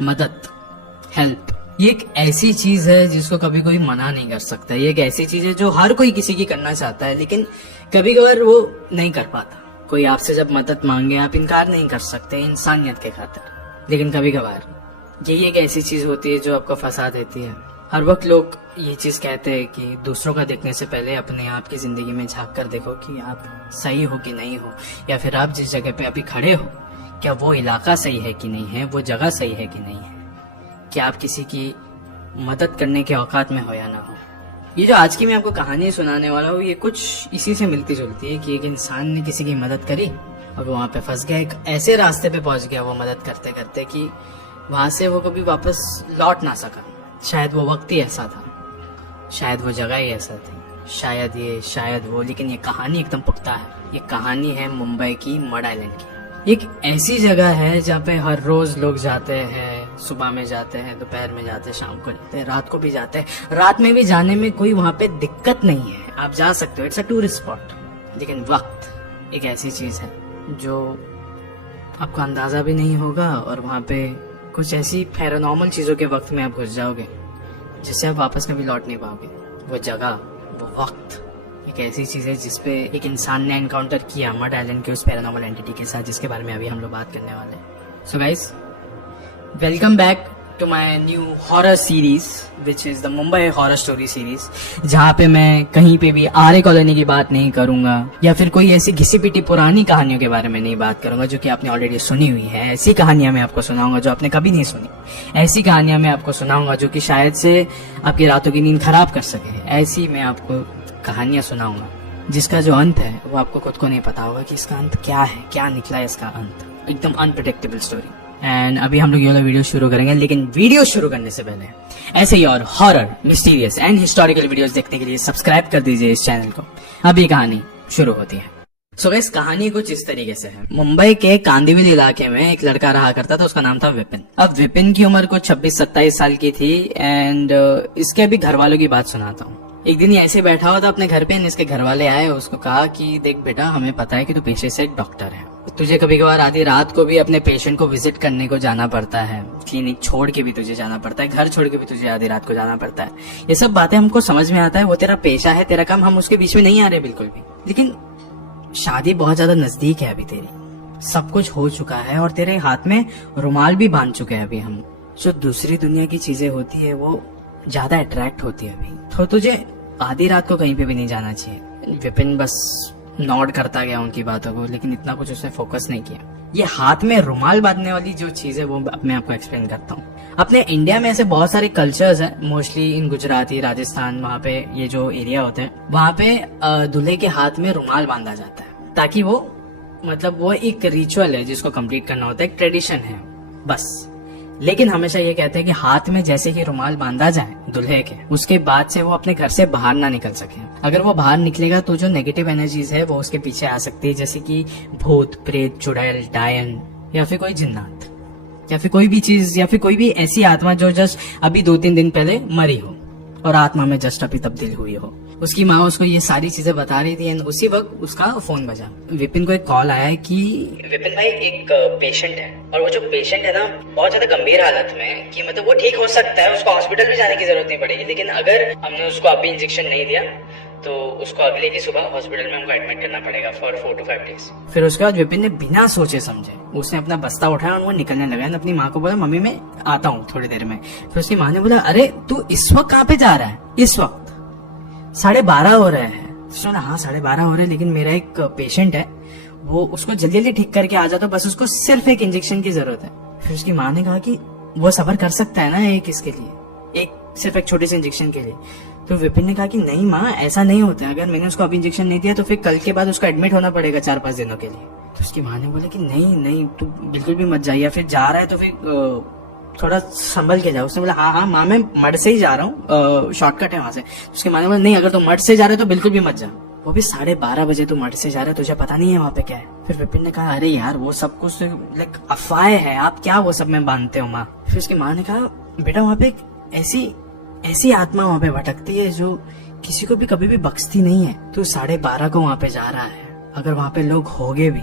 मदद, हेल्प, ये एक ऐसी चीज है जिसको कभी कोई मना नहीं कर सकता। ये एक ऐसी चीज है जो हर कोई किसी की करना चाहता है, लेकिन कभी कभार वो नहीं कर पाता। कोई आपसे जब मदद मांगे आप इनकार नहीं कर सकते इंसानियत के खातिर, लेकिन कभी कभार यही एक ऐसी चीज होती है जो आपको फंसा देती है। हर वक्त लोग ये चीज कहते हैं कि दूसरों का देखने से पहले अपने आप की जिंदगी में झांक कर देखो कि आप सही हो कि नहीं हो, या फिर आप जिस जगह पे अभी खड़े हो क्या वो इलाका सही है कि नहीं है, वो जगह सही है कि नहीं है, क्या आप किसी की मदद करने के औकात में हो या ना हो। ये जो आज की मैं आपको कहानी सुनाने वाला हूँ ये कुछ इसी से मिलती जुलती है कि एक इंसान ने किसी की मदद करी और वो वहां पे फंस गया, एक ऐसे रास्ते पे पहुंच गया वो मदद करते करते कि वहां से वो कभी वापस लौट ना सका। शायद वो वक्त ही ऐसा था, शायद वो जगह ही ऐसा थी, शायद ये शायद वो, लेकिन ये कहानी एकदम पुख्ता है। ये कहानी है मुंबई की मड आइलैंड की। एक ऐसी जगह है जहाँ पे हर रोज लोग जाते हैं, सुबह में जाते हैं, दोपहर में जाते हैं, शाम को जाते हैं, रात को भी जाते हैं। रात में भी जाने में कोई वहाँ पे दिक्कत नहीं है, आप जा सकते हो, इट्स अ टूरिस्ट स्पॉट। लेकिन वक्त एक ऐसी चीज है जो आपको अंदाजा भी नहीं होगा और वहाँ पे कुछ ऐसी पैरानॉर्मल चीजों के वक्त में आप घुस जाओगे जिससे आप वापस कभी लौट नहीं पाओगे। वो जगह, वो वक्त एक ऐसी चीज है जिसपे एक इंसान ने एनकाउंटर किया मड आइलैंड के उस पैरानॉर्मल एंटिटी के साथ, जिसके बारे में अभी हम लोग बात करने वाले हैं। So guys, welcome back to my new horror series which is the Mumbai horror story series, जहाँ पे मैं कहीं पे भी आर्य कॉलोनी की बात नहीं करूंगा या फिर कोई ऐसी घिसी पिटी पुरानी कहानियों के बारे में नहीं बात करूंगा जो कि आपने ऑलरेडी सुनी हुई है। ऐसी कहानियां मैं आपको सुनाऊंगा जो आपने कभी नहीं सुनी। ऐसी कहानियां मैं आपको सुनाऊंगा जो कि शायद से आपकी रातों की नींद खराब कर सके। ऐसी मैं आपको कहानियां सुनाऊंगा जिसका जो अंत है वो आपको खुद को नहीं पता होगा कि इसका अंत क्या है, क्या निकला है इसका अंत। एकदम अनप्रेडिक्टेबल स्टोरी। एंड अभी हम लोग ये वाला वीडियो शुरू करेंगे, लेकिन वीडियो शुरू करने से पहले ऐसे ही और horror, mysterious and historical videos देखने के लिए सब्सक्राइब कर दीजिए इस चैनल को। अब ये कहानी शुरू होती है। सो गाइस, कहानी कुछ इस तरीके से है। मुंबई के कांदिवली इलाके में एक लड़का रहा करता था, उसका नाम था विपिन। अब विपिन की उम्र कुछ 26-27 साल की थी एंड इसके अभी घर वालों की बात सुनाता हूँ। एक दिन ये ऐसे बैठा हुआ था अपने घर पे, इसके घर वाले आए, उसको कहा कि देख बेटा, हमें पता है कि तू पेशे से एक डॉक्टर है, तुझे कभी कभार आधी रात को भी अपने पेशेंट को विजिट करने को जाना पड़ता है, क्लिनिक छोड़ के भी तुझे जाना पड़ता है, घर छोड़ के भी तुझे आधी रात को जाना पड़ता है। ये सब बातें हमको समझ में आता है, वो तेरा पेशा है, तेरा काम, हम उसके बीच में नहीं आ रहे बिल्कुल भी। लेकिन शादी बहुत ज्यादा नजदीक है अभी तेरी, सब कुछ हो चुका है और तेरे हाथ में रुमाल भी बांध चुके हैं अभी हम। जो दूसरी दुनिया की चीजें होती है वो ज्यादा अट्रैक्ट होती है अभी, तो तुझे आधी रात को कहीं पे भी नहीं जाना चाहिए। विपिन बस नॉड करता गया उनकी बातों को, लेकिन इतना कुछ उसने फोकस नहीं किया। ये हाथ में रुमाल बांधने वाली जो चीज है वो मैं आपको एक्सप्लेन करता हूँ। अपने इंडिया में ऐसे बहुत सारे कल्चर्स हैं, मोस्टली इन गुजराती, राजस्थान, वहाँ पे ये जो एरिया होते हैं वहाँ पे दूल्हे के हाथ में रुमाल बांधा जाता है ताकि वो, मतलब वो एक रिचुअल है जिसको कंप्लीट करना होता है, एक ट्रेडिशन है बस। लेकिन हमेशा ये कहते हैं कि हाथ में जैसे ही रुमाल बांधा जाए दूल्हे के, उसके बाद से वो अपने घर से बाहर ना निकल सके। अगर वो बाहर निकलेगा तो जो नेगेटिव एनर्जीज है वो उसके पीछे आ सकती है, जैसे कि भूत, प्रेत, चुड़ैल, डायन या फिर कोई जिन्नात या फिर कोई भी चीज या फिर कोई भी ऐसी आत्मा जो जस्ट अभी 2-3 दिन पहले मरी हो और आत्मा में जस्ट अभी तब्दील हुई हो। उसकी माँ उसको ये सारी चीजें बता रही थी एंड उसी वक्त उसका फोन बजा। विपिन को एक कॉल आया है कि विपिन भाई, एक पेशेंट है और वो जो पेशेंट है ना बहुत ज्यादा गंभीर हालत में है, कि मतलब वो ठीक हो सकता है, उसको हॉस्पिटल भी जाने की जरूरत नहीं पड़ेगी, लेकिन अगर हमने उसको अभी इंजेक्शन नहीं दिया तो उसको अगले की सुबह हॉस्पिटल में हमको एडमिट करना पड़ेगा फॉर 4 to 5 days। फिर उसके बाद विपिन ने बिना सोचे समझे उसने अपना बस्ता उठाया और वो निकलने लगा। अपनी माँ को बोला, मम्मी मैं आता हूँ थोड़ी देर में। फिर उसकी माँ ने बोला, अरे तू इस वक्त कहाँ पे जा रहा है? इस वक्त 12:30 हो रहे हैं। तो हाँ 12:30 हो रहे हैं, लेकिन मेरा एक पेशेंट है, वो उसको जल्दी जल्दी ठीक करके आ जाता, बस उसको सिर्फ एक इंजेक्शन की जरूरत है। फिर उसकी माँ ने कहा कि वो सब्र कर सकता है ना एक इसके लिए, सिर्फ एक छोटे से इंजेक्शन के लिए। तो विपिन ने कहा कि नहीं माँ, ऐसा नहीं होता है, अगर मैंने उसको अभी इंजेक्शन नहीं दिया तो फिर कल के बाद उसको एडमिट होना पड़ेगा 4-5 दिनों के लिए। तो उसकी माँ ने बोला कि नहीं नहीं, तू बिल्कुल भी मत जाइए, फिर जा रहा है तो फिर थोड़ा संभल के जाओ। उसने बोला हाँ माँ, मैं मड से ही जा रहा हूँ, शॉर्टकट है वहां से। उसकी माँ ने बोला नहीं, अगर तुम मड से जा रहे हो तो बिल्कुल भी मत जा, वो भी 12:30 बजे तू मड से जा रहा है, तुझे पता नहीं है वहाँ पे क्या है। फिर विपिन ने कहा, अरे यार वो सब कुछ लाइक अफवाह है, आप क्या वो सब में बांधते हो माँ। फिर उसकी माँ ने कहा, बेटा वहाँ पे ऐसी आत्मा वहाँ पे भटकती है जो किसी को भी कभी भी बख्शती नहीं है। तू 12:30 को वहाँ पे जा रहा है, अगर वहाँ पे लोग होगे भी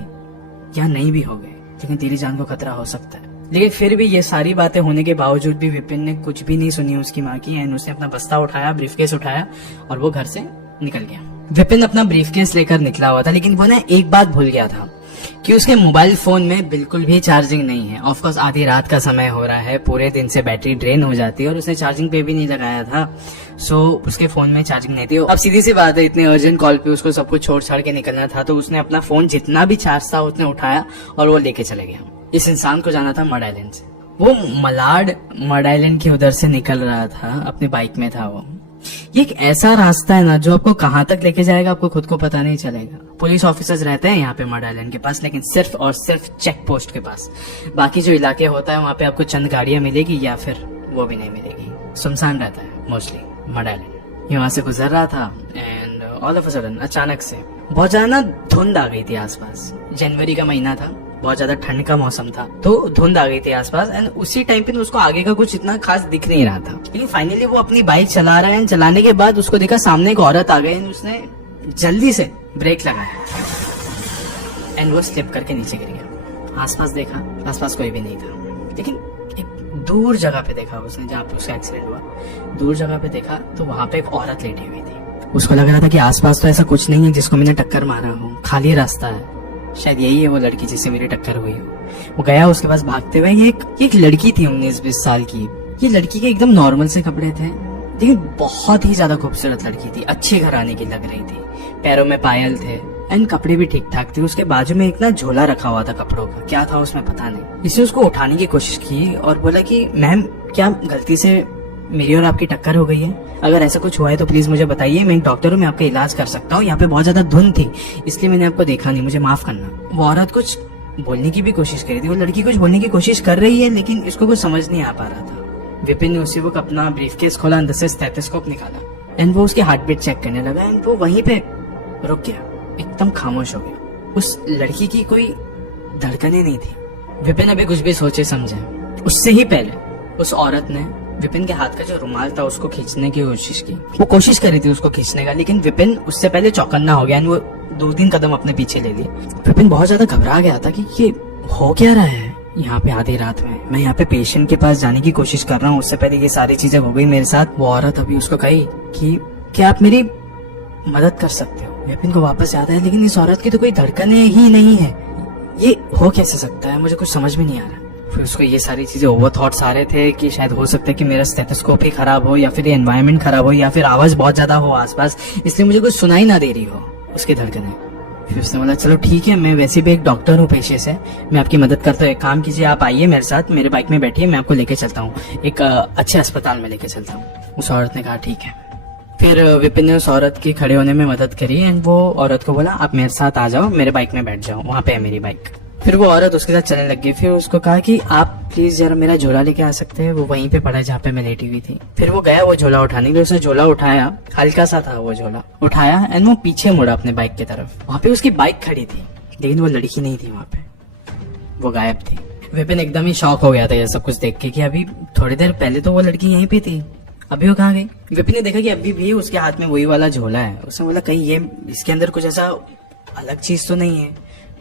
या नहीं भी होगे, लेकिन तेरी जान को खतरा हो सकता है। लेकिन फिर भी ये सारी बातें होने के बावजूद भी विपिन ने कुछ भी नहीं सुनी उसकी माँ की। एंड उसने अपना बस्ता उठाया, ब्रीफकेस उठाया और वो घर से निकल गया। विपिन अपना ब्रीफकेस लेकर निकला हुआ था, लेकिन वो ना एक बात भूल गया था कि उसके मोबाइल फोन में बिल्कुल भी चार्जिंग नहीं है। ऑफ कोर्स आधी रात का समय हो रहा है, पूरे दिन से बैटरी ड्रेन हो जाती है और उसने चार्जिंग पे भी नहीं लगाया था, सो उसके फोन में चार्जिंग नहीं थी। अब सीधी सी बात है, इतने अर्जेंट कॉल पे उसको सब कुछ छोड़ छाड़ के निकलना था, तो उसने अपना फोन जितना भी चार्ज था उसने उठाया और वो लेके चले गया। इस इंसान को जाना था मड आइलैंड से। वो मड आइलैंड के उधर से निकल रहा था, अपनी बाइक में था वो। ये एक ऐसा रास्ता है ना जो आपको कहाँ तक लेके जाएगा आपको खुद को पता नहीं चलेगा। पुलिस ऑफिसर्स रहते हैं यहाँ पे मड आइलैंड के पास, लेकिन सिर्फ और सिर्फ चेक पोस्ट के पास। बाकी जो इलाके होता है वहाँ पे आपको चंद गाड़ियां मिलेगी या फिर वो भी नहीं मिलेगी, सुनसान रहता है मोस्टली मड आइलैंड। ये वहां से गुजर रहा था and all of a sudden अचानक से बहुत ज्यादा ना धुंध आ गई थी आसपास। जनवरी का महीना था, बहुत ज्यादा ठंड का मौसम था, तो धुंध आ गई थी आसपास। एंड उसी टाइम पे उसको आगे का कुछ इतना खास दिख नहीं रहा था। लेकिन फाइनली वो अपनी बाइक चला रहा है एंड चलाने के बाद उसको देखा सामने एक औरत आ गई। उसने जल्दी से ब्रेक लगाया एंड वो स्लिप करके नीचे गिर गया। आसपास देखा, आसपास कोई भी नहीं था, लेकिन एक दूर जगह पे देखा उसने, जहाँ पे उसका एक्सीडेंट हुआ, दूर जगह पे देखा तो वहां पे एक औरत लेटी हुई थी। उसको लग रहा था कि आसपास तो ऐसा कुछ नहीं है जिसको मैंने टक्कर मारा हो, खाली रास्ता है, शायद यही है वो लड़की जिससे मेरी टक्कर हुई हो। वो गया उसके पास भागते हुए। ये एक लड़की थी 19-20 साल की। ये लड़की के एकदम नॉर्मल से कपड़े थे, लेकिन बहुत ही ज्यादा खूबसूरत लड़की थी, अच्छे घराने की लग रही थी। पैरों में पायल थे एंड कपड़े भी ठीक ठाक थे। उसके बाजू में एक ना झोला रखा हुआ था कपड़ों का, क्या था उसमें पता नहीं। इसने उसको उठाने की कोशिश की और बोला कि मैम क्या गलती से मेरी और आपकी टक्कर हो गई है? अगर ऐसा कुछ हुआ है तो प्लीज मुझे बताइए, मैं एक डॉक्टर हूँ, मैं आपका इलाज कर सकता हूँ। यहाँ पे बहुत ज्यादा धुंध थी इसलिए मैंने आपको देखा नहीं, मुझे माफ करना। वो औरत कुछ बोलने की भी कोशिश कर रही थी, वो लड़की कुछ बोलने की कोशिश कर रही है, लेकिन इसको कुछ समझ नहीं आ पा रहा था। विपिन ने उसी वक्त अपना ब्रीफकेस खोला, अंदर से स्टेथोस्कोप निकाला एंड वो उसके हार्ट बीट चेक करने लगा एंड वो वहीं पे रुक गया, एकदम खामोश हो गया। उस लड़की की कोई धड़कनें नहीं थी। विपिन अभी कुछ भी सोचे समझे, उससे ही पहले उस औरत ने विपिन के हाथ का जो रुमाल था उसको खींचने की कोशिश की। वो कोशिश कर रही थी उसको खींचने का, लेकिन विपिन उससे पहले चौकन्ना हो गया। वो 2-3 कदम अपने पीछे ले लिए। विपिन बहुत ज्यादा घबरा गया था कि ये हो क्या रहा है यहाँ पे आधी रात में। मैं यहाँ पे पेशेंट के पास जाने की कोशिश कर रहा हूँ, उससे पहले ये सारी चीजें हो गई मेरे साथ। वो औरत अभी उसको कही कि क्या आप मेरी मदद कर सकते हो? विपिन को वापस याद आया, लेकिन इस औरत की तो कोई धड़कनें ही नहीं है, ये हो कैसे सकता है? मुझे कुछ समझ में नहीं आ रहा। फिर उसको ये सारी चीजें ओवर थॉट्स आ रहे थे कि शायद हो सकता है कि मेरा स्टेथोस्कोप ही खराब हो, या फिर एनवायरनमेंट खराब हो, या फिर आवाज बहुत ज्यादा हो आसपास, इसलिए मुझे कुछ सुनाई ना दे रही हो उसकी धड़कनें। फिर उसने बोला चलो ठीक है, मैं वैसे भी एक डॉक्टर हूँ पेशे से, मैं आपकी मदद करता हूँ। एक काम कीजिए, आप आइए मेरे साथ, मेरे बाइक में बैठिए, मैं आपको लेके चलता हूँ, एक अच्छे अस्पताल में लेके चलता हूँ। उस औरत ने कहा ठीक है। फिर विपिन ने उस औरत की खड़े होने में मदद करी एंड वो औरत को बोला आप मेरे साथ आ जाओ, मेरे बाइक में बैठ जाओ, वहाँ पे है मेरी बाइक। फिर वो औरत उसके साथ चलने लग गई। फिर उसको कहा कि आप प्लीज जरा मेरा झोला लेके आ सकते हैं, वो वहीं पे पड़ा है जहाँ पे मैं लेटी हुई थी। फिर वो गया वो झोला उठाने के लिए, उसने झोला उठाया, हल्का सा था वो झोला, उठाया एंड वो पीछे मुड़ा अपने बाइक की तरफ। वहाँ पे उसकी बाइक खड़ी थी, लेकिन वो लड़की नहीं थी वहाँ पे, वो गायब थी। विपिन एकदम ही शॉक हो गया था ये सब कुछ देख के कि अभी थोड़ी देर पहले तो वो लड़की यहीं पे थी, अभी वो कहाँ गई? विपिन ने देखा कि अभी भी उसके हाथ में वही वाला झोला है। उसने बोला कहीं ये इसके अंदर कुछ ऐसा अलग चीज तो नहीं है,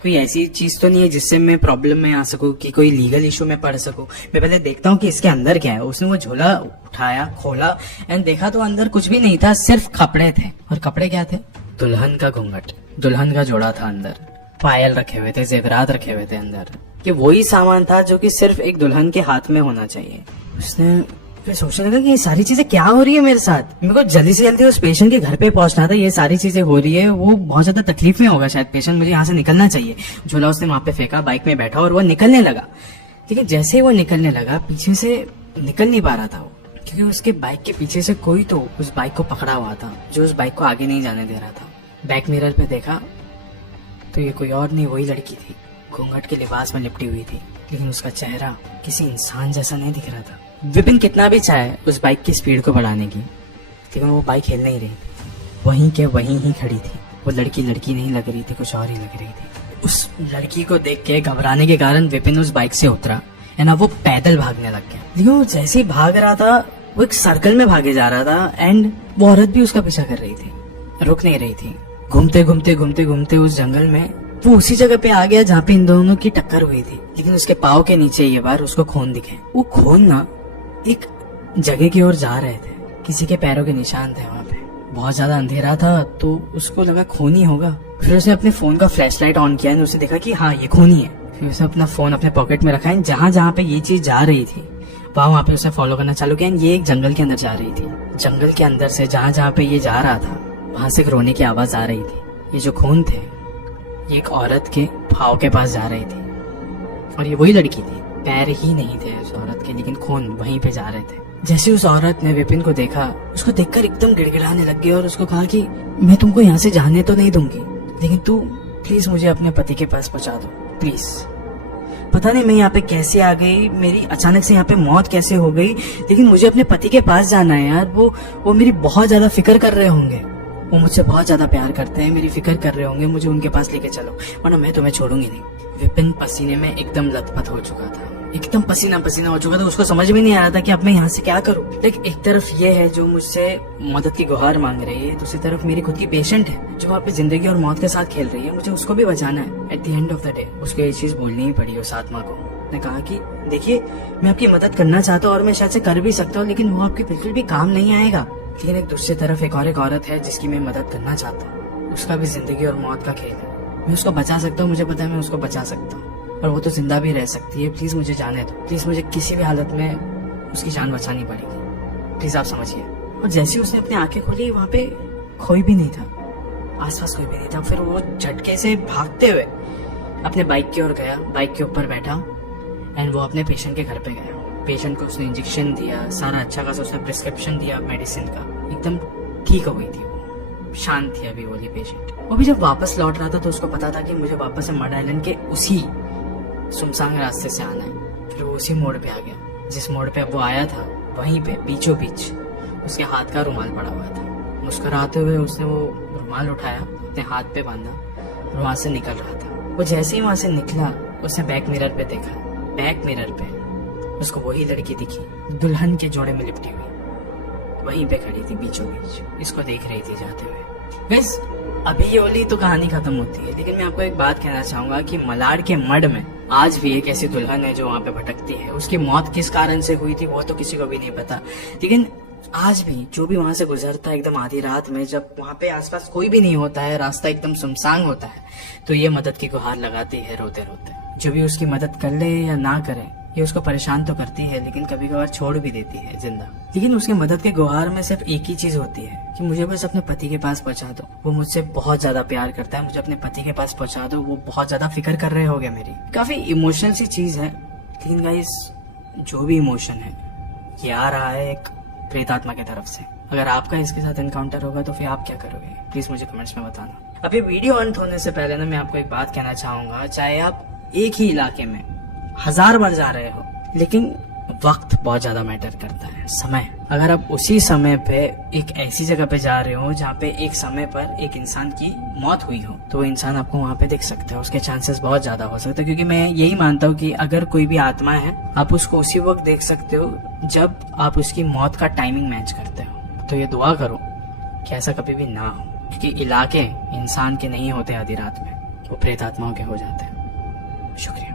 कोई ऐसी चीज तो नहीं है जिससे मैं प्रॉब्लम में आ सकूं, कि कोई लीगल इशू में पड़ सकूं। मैं पहले देखता हूँ कि इसके अंदर क्या है। उसने वो झोला उठाया, खोला एंड देखा तो अंदर कुछ भी नहीं था, सिर्फ कपड़े थे। और कपड़े क्या थे? दुल्हन का घूंघट, दुल्हन का जोड़ा था अंदर, पायल रखे हुए थे, जेवरात रखे हुए थे अंदर। कि वही सामान था जो कि सिर्फ एक दुल्हन के हाथ में होना चाहिए। उसने फिर सोचने लगा कि ये सारी चीजें क्या हो रही है मेरे साथ, मेरे को जल्दी से जल्दी उस पेशेंट के घर पे पहुंचना था, ये सारी चीजें हो रही है, वो बहुत ज्यादा तकलीफ में होगा शायद पेशेंट, मुझे यहाँ से निकलना चाहिए। झोला उसने वहां पे फेंका, बाइक में बैठा और वो निकलने लगा। लेकिन जैसे ही वो निकलने लगा, पीछे से निकल नहीं पा रहा था वो, क्योंकि उसके बाइक के पीछे से कोई तो उस बाइक को पकड़ा हुआ था, जो उस बाइक को आगे नहीं जाने दे रहा था। बैक मिरर पे देखा तो ये कोई और नहीं, वही लड़की थी, घूंघट के लिबास में लिपटी हुई थी, लेकिन उसका चेहरा किसी इंसान जैसा नहीं दिख रहा था। विपिन कितना भी चाहे उस बाइक की स्पीड को बढ़ाने की, लेकिन वो बाइक हिल नहीं रही थी, वहीं के वहीं ही खड़ी थी। वो लड़की नहीं लग रही थी, कुछ और ही लग रही थी। उस लड़की को देख के घबराने के कारण विपिन उस बाइक से उतरा है ना, वो पैदल भागने लग गया। लेकिन वो जैसे ही भाग रहा था, वो एक सर्कल में भागे जा रहा था एंड वो औरत भी उसका पीछा कर रही थी, रुक नहीं रही थी। घूमते घूमते घूमते घूमते उस जंगल में वो उसी जगह पे आ गया जहाँ पे इन दोनों की टक्कर हुई थी, लेकिन उसके पाँव के नीचे ये बार उसको खून दिखे। वो खून ना एक जगह की ओर जा रहे थे, किसी के पैरों के निशान थे वहाँ पे। बहुत ज्यादा अंधेरा था तो उसको लगा खून ही होगा। फिर उसने अपने फोन का फ्लैशलाइट ऑन किया और उसने देखा कि हाँ ये खून ही है। फिर उसने अपना फोन अपने पॉकेट में रखा है, जहाँ जहाँ पे ये चीज जा रही थी वहाँ पे उसने फॉलो करना चालू किया। ये एक जंगल के अंदर जा रही थी। जंगल के अंदर से जहाँ जहाँ पे ये जा रहा था वहां से रोने की आवाज आ रही थी। ये जो खून थे ये एक औरत के पाँव के पास जा रही थी और ये वही लड़की थी। पैर ही नहीं थे उस औरत के, लेकिन खून वहीं पे जा रहे थे। जैसे उस औरत ने विपिन को देखा, उसको देखकर एकदम गिड़गिड़ाने लग गई और उसको कहा कि मैं तुमको यहाँ से जाने तो नहीं दूंगी, लेकिन तू प्लीज मुझे अपने पति के पास पहुंचा दो प्लीज। पता नहीं मैं यहाँ पे कैसे आ गई, मेरी अचानक से यहाँ पे मौत कैसे हो गई, लेकिन मुझे अपने पति के पास जाना है यार। वो मेरी बहुत ज्यादा फिक्र कर रहे होंगे, वो मुझसे बहुत ज्यादा प्यार करते हैं, मेरी फिक्र कर रहे होंगे, मुझे उनके पास लेके चलो वरना मैं तुम्हें छोड़ूंगी नहीं। विपिन पसीने में एकदम लथपथ हो चुका था, एकदम पसीना पसीना हो चुका था। उसको समझ में नहीं आ रहा था कि अब मैं यहाँ से क्या करूँ। लेकिन एक तरफ ये है जो मुझसे मदद की गुहार मांग रही है, दूसरी तरफ मेरी खुद की पेशेंट है जो वहाँ पे जिंदगी और मौत के साथ खेल रही है, मुझे उसको भी बचाना है। At the end of the day उसको ये चीज बोलनी ही पड़ी उस आत्मा को। ने कहा कि देखिए मैं आपकी मदद करना चाहता हूँ और मैं शायद से कर भी सकता हूँ, लेकिन वो आपके बिल्कुल भी काम नहीं आएगा। लेकिन एक दूसरी तरफ एक औरत है जिसकी मैं मदद करना चाहता हूँ, उसका भी जिंदगी और मौत का खेल है। मैं उसको बचा सकता हूँ, मुझे पता है मैं उसको बचा सकता हूँ, और वो तो जिंदा भी रह सकती है। प्लीज मुझे जाने दो, प्लीज मुझे किसी भी हालत में उसकी जान बचानी पड़ेगी, प्लीज आप समझिए। और जैसे उसने अपनी आंखें खोली वहाँ पे कोई भी नहीं था, आसपास कोई भी नहीं था। फिर वो झटके से भागते हुए अपने बाइक की ओर गया, बाइक के ऊपर बैठा एंड वो अपने पेशेंट के घर पे गया। पेशेंट को उसने इंजेक्शन दिया, सारा अच्छा खासा उसने प्रिस्क्रिप्शन दिया मेडिसिन का, एकदम ठीक हो गई थी वो, शांत थी अभी वाली पेशेंट। वो भी जब वापस लौट रहा था तो उसको पता था कि मुझे वापस से मड आइलैंड के उसी सुनसान रास्ते से आना है। फिर वो उसी मोड़ पे आ गया जिस मोड़ पे अब वो आया था, वहीं पे बीचों बीच उसके हाथ का रुमाल पड़ा हुआ था। मुस्कुराते हुए उसने वो रुमाल उठाया, अपने हाथ पे बांधा और वहां से निकल रहा था। वो जैसे ही वहां से निकला उसने बैक मिरर पे देखा, बैक मिरर पे उसको वही लड़की दिखी, दुल्हन के जोड़े में लिपटी हुई, वहीं पे खड़ी थी बीचों बीच, इसको देख रही थी जाते हुए। गाइस अभी ये वाली तो कहानी खत्म होती है, लेकिन मैं आपको एक बात कहना चाहूंगा कि मलाड के मड में आज भी एक ऐसी दुल्हन है जो वहाँ पे भटकती है। उसकी मौत किस कारण से हुई थी वो तो किसी को भी नहीं पता, लेकिन आज भी जो भी वहां से गुजरता है एकदम आधी रात में, जब वहां पे आसपास कोई भी नहीं होता है, रास्ता एकदम सुनसान होता है, तो ये मदद की गुहार लगाती है रोते रोते। जो भी उसकी मदद कर ले या ना करे, ये उसको परेशान तो करती है, लेकिन कभी कभार छोड़ भी देती है जिंदा। लेकिन उसके मदद के गुहार में सिर्फ एक ही चीज होती है कि मुझे बस अपने पति के पास पहुंचा दो। वो मुझसे बहुत ज्यादा प्यार करता है, मुझे अपने पति के पास पहुंचा दो, वो बहुत ज्यादा फिक्र कर रहे होंगे मेरी। काफी इमोशनल सी चीज है, लेकिन गाइस जो भी इमोशन है ये आ रहा है एक प्रेत आत्मा की तरफ से। अगर आपका इसके साथ एनकाउंटर होगा तो फिर आप क्या करोगे, प्लीज मुझे कमेंट्स में बताना। अभी वीडियो अंत होने से पहले ना मैं आपको एक बात कहना चाहूंगा, चाहे आप एक ही इलाके में 1000 बार जा रहे हो, लेकिन वक्त बहुत ज्यादा मैटर करता है, समय। अगर आप उसी समय पे एक ऐसी जगह पे जा रहे हो जहाँ पे एक समय पर एक इंसान की मौत हुई हो, तो वो इंसान आपको वहाँ पे दिख सकता है, उसके चांसेस बहुत ज्यादा हो सकते हैं। क्योंकि मैं यही मानता हूँ कि अगर कोई भी आत्मा है आप उसको उसी वक्त देख सकते हो जब आप उसकी मौत का टाइमिंग मैच करते हो। तो ये दुआ करो कि ऐसा कभी भी ना हो, क्योंकि इलाके इंसान के नहीं होते आधी रात में, वो प्रेत आत्माओं के हो जाते हैं। शुक्रिया।